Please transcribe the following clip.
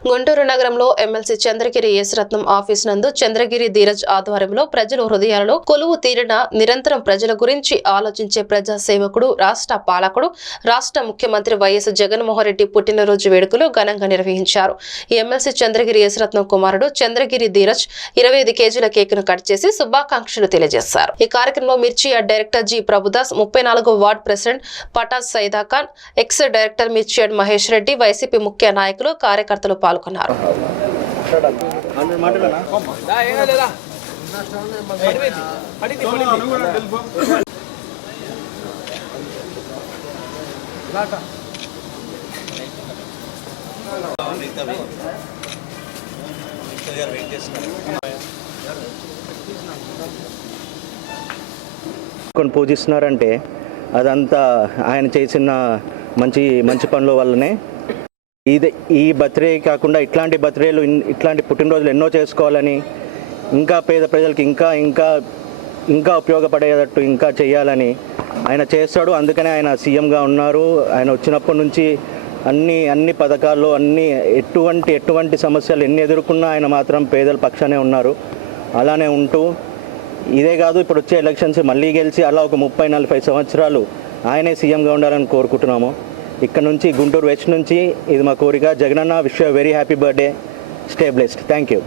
గుంటూరు నగరంలో MLC Chandragiri Yesaratnam office నందు చంద్రగిరి ధీరజ్ ఆధ్వర్యంలో ప్రజల హృదయాలలో కొలువు తీరిన నిరంతరం ప్రజల గురించి ఆలోచించే ప్రజా సేవకుడు రాష్ట్ర పాలకుడు రాష్ట్ర ముఖ్యమంత్రి వైఎస్ జగన్మోహన్ రెడ్డి పుట్టినరోజు వేడుకలు ఘనంగా నిర్వహించారు. ఈ ఎమ్మెల్సీ చంద్రగిరి యేసరత్నం కుమారుడు చంద్రగిరి ధీరజ్ ఇరవై ఐదు కేజీల కేక్ను కట్ చేసి శుభాకాంక్షలు తెలియజేశారు. ఈ కార్యక్రమంలో మిర్చి యార్డ్ డైరెక్టర్ జి ప్రభుదాస్ ముప్పై నాలుగో ward president Patas Saidakhan ex director మిర్చి యార్డ్ మహేష్ రెడ్డి వైసీపీ ముఖ్య నాయకులు కార్యకర్తలు పాల్గొన్నారు. కొన్ని పూజిస్తున్నారంటే అదంతా ఆయన చేసిన మంచి మంచి పనుల వల్లనే ఇది ఈ బర్త్డే కాకుండా ఇట్లాంటి బర్త్డేలు ఇట్లాంటి పుట్టినరోజులు ఎన్నో చేసుకోవాలని ఇంకా పేద ప్రజలకి ఇంకా ఇంకా ఇంకా ఉపయోగపడేటట్టు ఇంకా చేయాలని ఆయన చేస్తాడు. అందుకనే ఆయన సీఎంగా ఉన్నారు. ఆయన వచ్చినప్పటి నుంచి అన్ని అన్ని పథకాల్లో అన్ని ఎటువంటి ఎటువంటి సమస్యలు ఎన్ని ఎదుర్కొన్నా ఆయన మాత్రం పేదల పక్షానే ఉన్నారు. అలానే ఉంటూ ఇదే కాదు ఇప్పుడు వచ్చే ఎలక్షన్స్ మళ్ళీ గెలిచి అలా ఒక ముప్పై నలభై సంవత్సరాలు ఆయనే సీఎంగా ఉండాలని కోరుకుంటున్నాము. ఇక్కడ నుంచి గుంటూరు వెస్ట్ నుంచి ఇది మా కోరిక. Jagananna wish very happy birthday stay blessed thank you